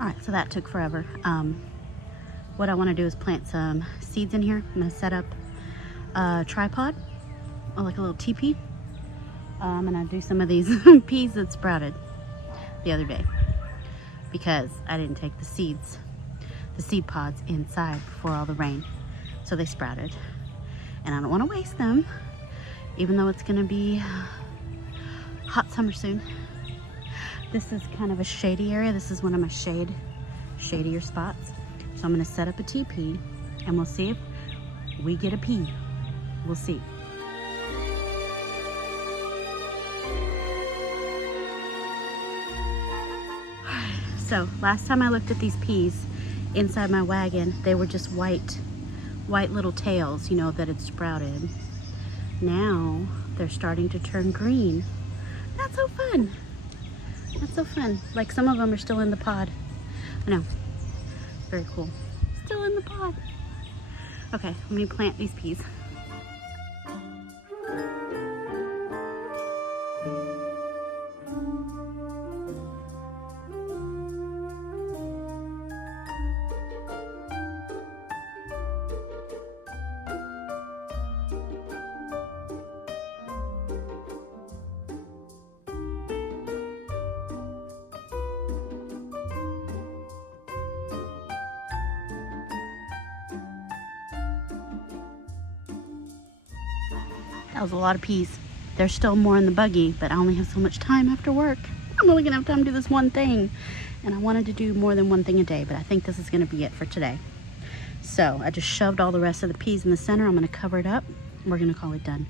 All right, so that took forever. What I want to do is plant some seeds in here. I'm going to set up a tripod, or like a little teepee. I'm going to do some of these peas that sprouted the other day because I didn't take the seed pods inside before all the rain. So they sprouted. And I don't want to waste them, even though it's going to be hot summer soon. This is kind of a shady area. This is one of my shadier spots. So I'm gonna set up a teepee and we'll see if we get a pea. We'll see. So last time I looked at these peas inside my wagon, they were just white little tails, you know, that had sprouted. Now they're starting to turn green. That's so fun. That's so fun. Like some of them are still in the pod. I know. Very cool. Still in the pod. Okay, let me plant these peas. That was a lot of peas. There's still more in the buggy, but I only have so much time after work. I'm only gonna have time to do this one thing. And I wanted to do more than one thing a day, but I think this is gonna be it for today. So I just shoved all the rest of the peas in the center. I'm gonna cover it up and we're gonna call it done.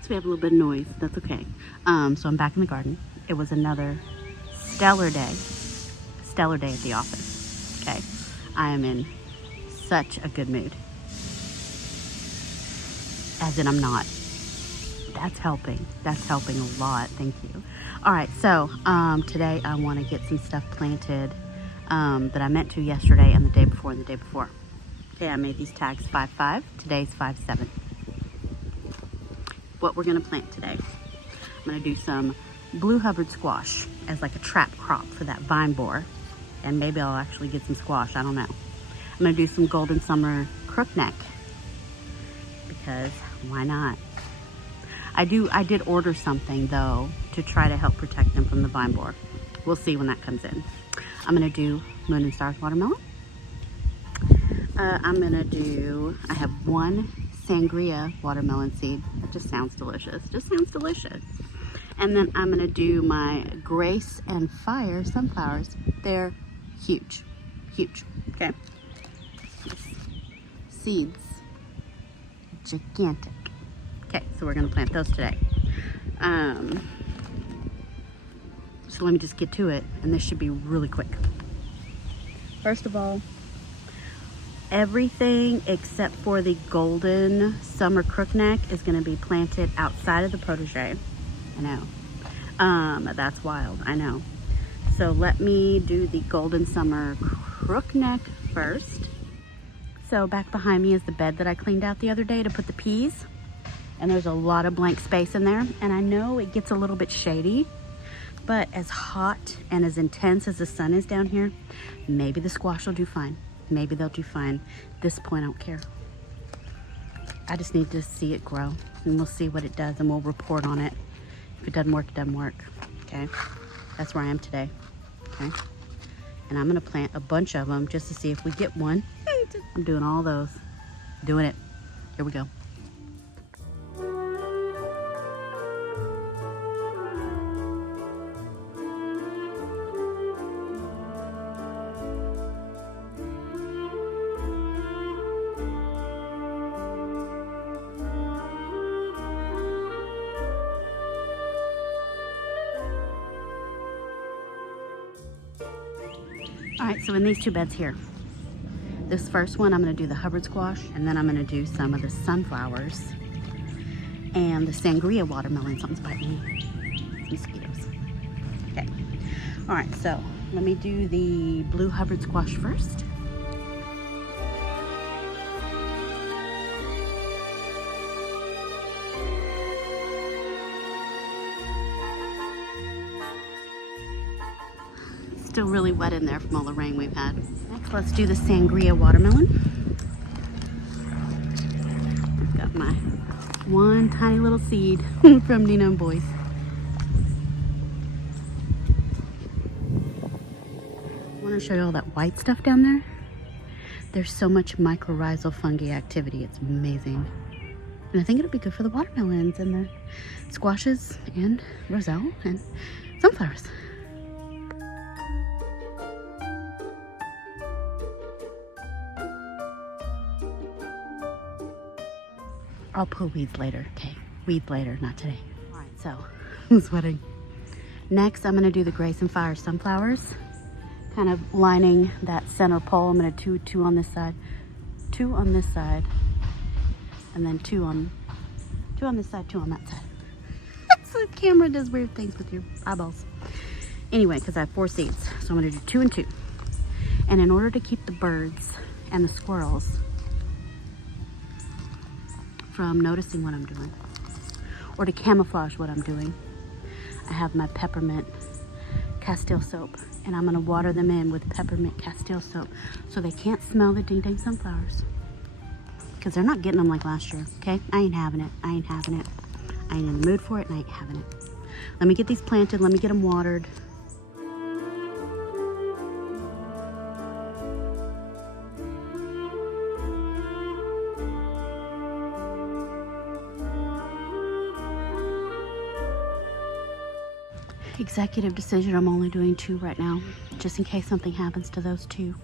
So we have a little bit of noise, that's okay. So I'm back in the garden. It was another stellar day at the office, okay? I am in such a good mood. As in I'm not. That's helping a lot, thank you. All right, so today I wanna get some stuff planted that I meant to yesterday and the day before and the day before. Okay, I made these tags 5-5, today's 5-7. What we're gonna plant today. I'm gonna do some blue Hubbard squash as like a trap crop for that vine borer. And maybe I'll actually get some squash, I don't know. I'm gonna do some golden summer crookneck because why not? I did order something though to try to help protect them from the vine borer. We'll see when that comes in. I'm gonna do moon and stars watermelon. I have one sangria watermelon seed. That just sounds delicious. And then I'm gonna do my Grace and Fire sunflowers. They're huge, okay? Seeds, gigantic. Okay, so we're gonna plant those today. So let me just get to it, and this should be really quick. First of all, everything except for the golden summer crookneck is going to be planted outside of the protege. I know. That's wild. I know. So let me do the golden summer crookneck first. So back behind me is the bed that I cleaned out the other day to put the peas. And there's a lot of blank space in there. And I know it gets a little bit shady, but as hot and as intense as the sun is down here, maybe the squash will do fine. Maybe they'll do fine. At this point, I don't care. I just need to see it grow, and we'll see what it does, and we'll report on it. If it doesn't work, it doesn't work, okay? That's where I am today, okay? And I'm gonna plant a bunch of them just to see if we get one. I'm doing all those, doing it. Here we go. All right, so in these 2 beds here, this first one, I'm gonna do the Hubbard squash, and then I'm gonna do some of the sunflowers and the sangria watermelon. Something's biting me. Mosquitoes. Okay. All right, so let me do the blue Hubbard squash first. Still really wet in there from all the rain we've had. Next, let's do the sangria watermelon. I've got my one tiny little seed from Nina and Boys. I want to show you all that white stuff down there. There's so much mycorrhizal fungi activity. It's amazing. And I think it'll be good for the watermelons and the squashes and roselle and sunflowers. I'll pull weeds later, okay? Weeds later, not today. All right, so I'm sweating. Next, I'm gonna do the Grace and Fire sunflowers, kind of lining that center pole. I'm gonna do 2 on this side, 2 on this side, and then 2 on this side, 2 on that side. The camera does weird things with your eyeballs. Anyway, because I have 4 seeds, so I'm gonna do 2 and 2. And in order to keep the birds and the squirrels from noticing what I'm doing, or to camouflage what I'm doing, I have my peppermint Castile soap, and I'm gonna water them in with peppermint Castile soap so they can't smell the ding dang sunflowers, because they're not getting them like last year, okay? I ain't having it. I ain't having it. I ain't in the mood for it, and I ain't having it. Let me get these planted. Let me get them watered. Executive decision, I'm only doing 2 right now, just in case something happens to those 2.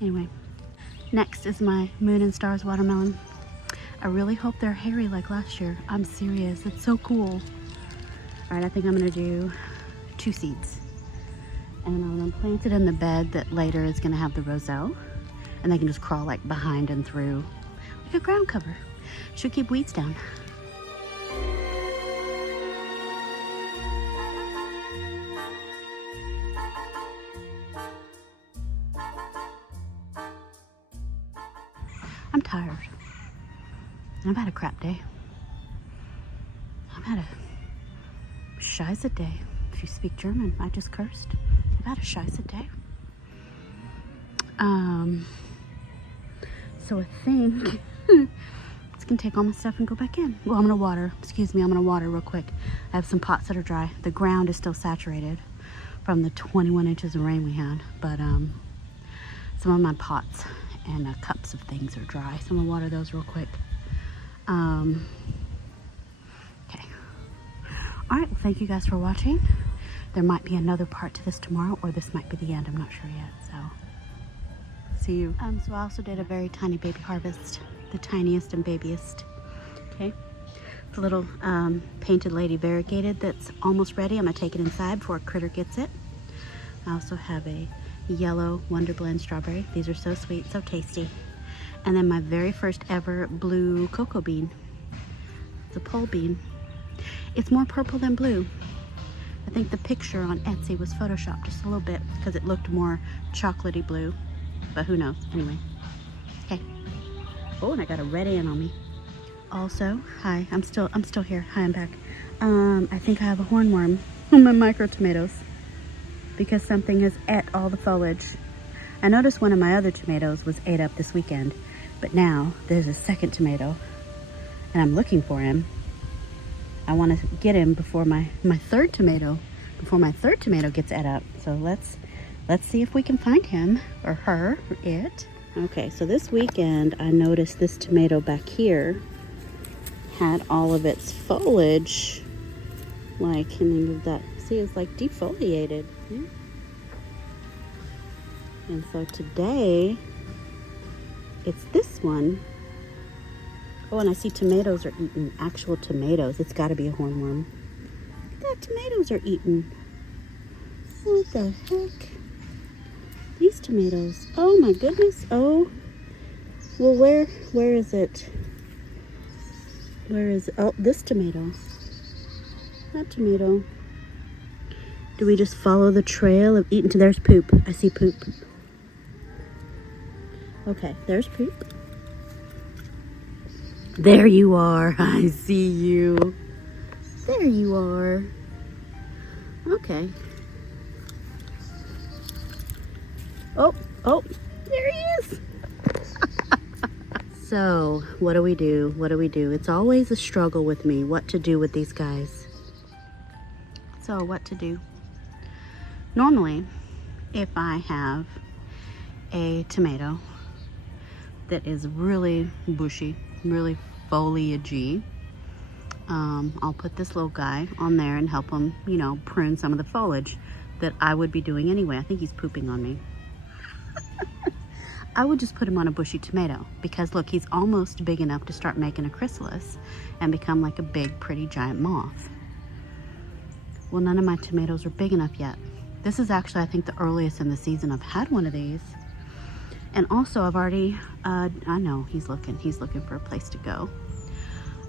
Anyway, next is my Moon and Stars watermelon. I really hope they're hairy like last year. I'm serious, it's so cool. All right, I think I'm gonna do 2 seeds. And I'm gonna plant it in the bed that later is gonna have the roselle. And they can just crawl like behind and through, like a ground cover. Should keep weeds down. I'm tired. I've had a crap day. I've had a scheisse day. If you speak German, I just cursed. I've had a scheisse day. So I think it's gonna take all my stuff and go back in. Well, I'm gonna water. Excuse me, I'm gonna water real quick. I have some pots that are dry. The ground is still saturated from the 21 inches of rain we had, but some of my pots and cups of things are dry, so I'm gonna water those real quick. Okay. All right, well, thank you guys for watching. There might be another part to this tomorrow, or this might be the end. I'm not sure yet, so see you. So I also did a very tiny baby harvest, the tiniest and babiest. Okay, the little painted lady variegated that's almost ready. I'm gonna take it inside before a critter gets it. I also have a yellow Wonder Blend strawberry. These are so sweet, so tasty. And then my very first ever blue cocoa bean. It's a pole bean. It's more purple than blue. I think the picture on Etsy was photoshopped just a little bit because it looked more chocolatey blue, but who knows. Anyway, okay. Oh, and I got a red ant on me. Also, hi, I'm still here. Hi, I'm back. I think I have a hornworm on my micro tomatoes because something has ate all the foliage. I noticed one of my other tomatoes was ate up this weekend, but now there's a second tomato and I'm looking for him. I want to get him before my third tomato gets ate up. So let's see if we can find him or her or it. Okay, so this weekend I noticed this tomato back here had all of its foliage, like, can we move that? See, it's like defoliated. Yeah. And so today it's this one. Oh, and I see tomatoes are eaten. Actual tomatoes. It's got to be a hornworm. Look at that, tomatoes are eaten. What the heck? These tomatoes. Oh my goodness. Oh. Well, where is it? Where is it? Oh, this tomato. That tomato. Do we just follow the trail of eating to? There's poop. I see poop. Okay, there's poop. There you are. I see you. There you are. Okay. Oh, there he is. So, what do we do? What do we do? It's always a struggle with me, what to do with these guys. So, what to do? Normally, if I have a tomato that is really bushy, really foliagey, I'll put this little guy on there and help him, you know, prune some of the foliage that I would be doing anyway. I think he's pooping on me. I would just put him on a bushy tomato because look, he's almost big enough to start making a chrysalis and become like a big, pretty giant moth. Well, none of my tomatoes are big enough yet. This is actually, I think, the earliest in the season I've had one of these. And also I've already, I know he's looking for a place to go.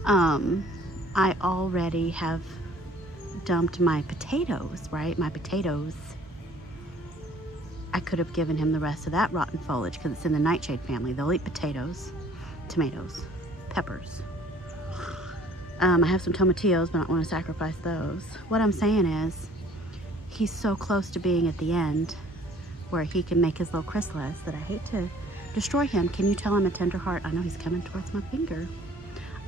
I already have dumped my potatoes, right? My potatoes. I could have given him the rest of that rotten foliage because it's in the nightshade family. They'll eat potatoes, tomatoes, peppers. I have some tomatillos, but I don't want to sacrifice those. What I'm saying is, he's so close to being at the end where he can make his little chrysalis that I hate to destroy him. Can you tell I'm a tender heart? I know he's coming towards my finger.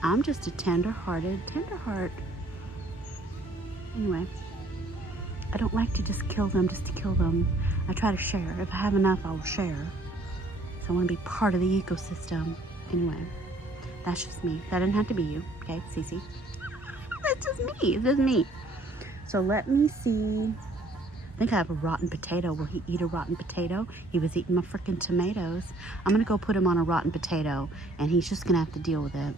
I'm just a tender-hearted tender heart. Anyway, I don't like to just kill them just to kill them. I try to share. If I have enough, I will share. So I want to be part of the ecosystem. Anyway, that's just me. That didn't have to be you, okay, Cece? That's just me. It's just me. So let me see. I think I have a rotten potato. Will he eat a rotten potato? He was eating my freaking tomatoes. I'm going to go put him on a rotten potato, and he's just going to have to deal with it.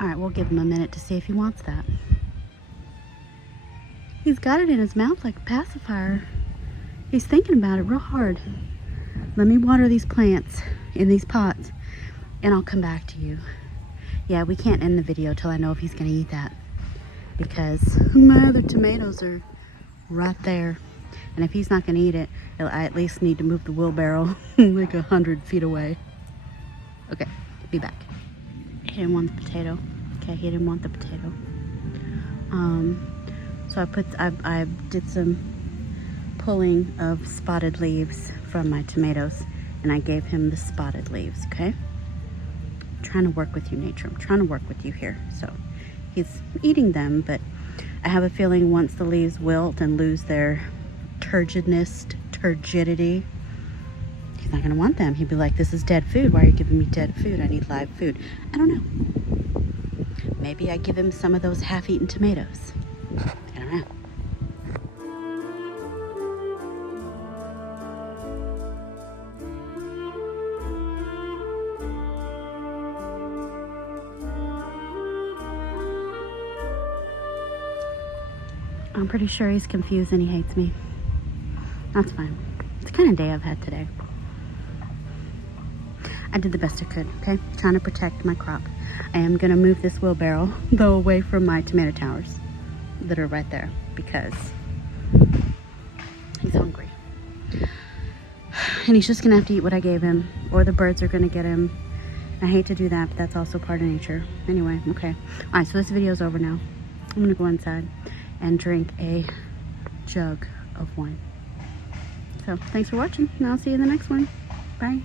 All right, we'll give him a minute to see if he wants that. He's got it in his mouth like a pacifier. He's thinking about it real hard. Let me water these plants in these pots, and I'll come back to you. Yeah, we can't end the video till I know if he's gonna eat that, because my other tomatoes are right there. And if he's not gonna eat it, I at least need to move the wheelbarrow like 100 feet away. Okay, be back. He didn't want the potato. Okay, he didn't want the potato. So I did some pulling of spotted leaves from my tomatoes, and I gave him the spotted leaves, okay? I'm trying to work with you, nature. I'm trying to work with you here. So he's eating them, but I have a feeling once the leaves wilt and lose their turgidity, he's not gonna want them. He'd be like, this is dead food. Why are you giving me dead food? I need live food. I don't know. Maybe I give him some of those half-eaten tomatoes. I don't know. I'm pretty sure he's confused and he hates me. That's fine. It's the kind of day I've had today. I did the best I could, okay? Trying to protect my crop. I am gonna move this wheelbarrow, though, away from my tomato towers that are right there because he's hungry. And he's just gonna have to eat what I gave him, or the birds are gonna get him. I hate to do that, but that's also part of nature. Anyway, okay. All right, so this video's over now. I'm gonna go inside and drink a jug of wine. So thanks for watching, and I'll see you in the next one. Bye.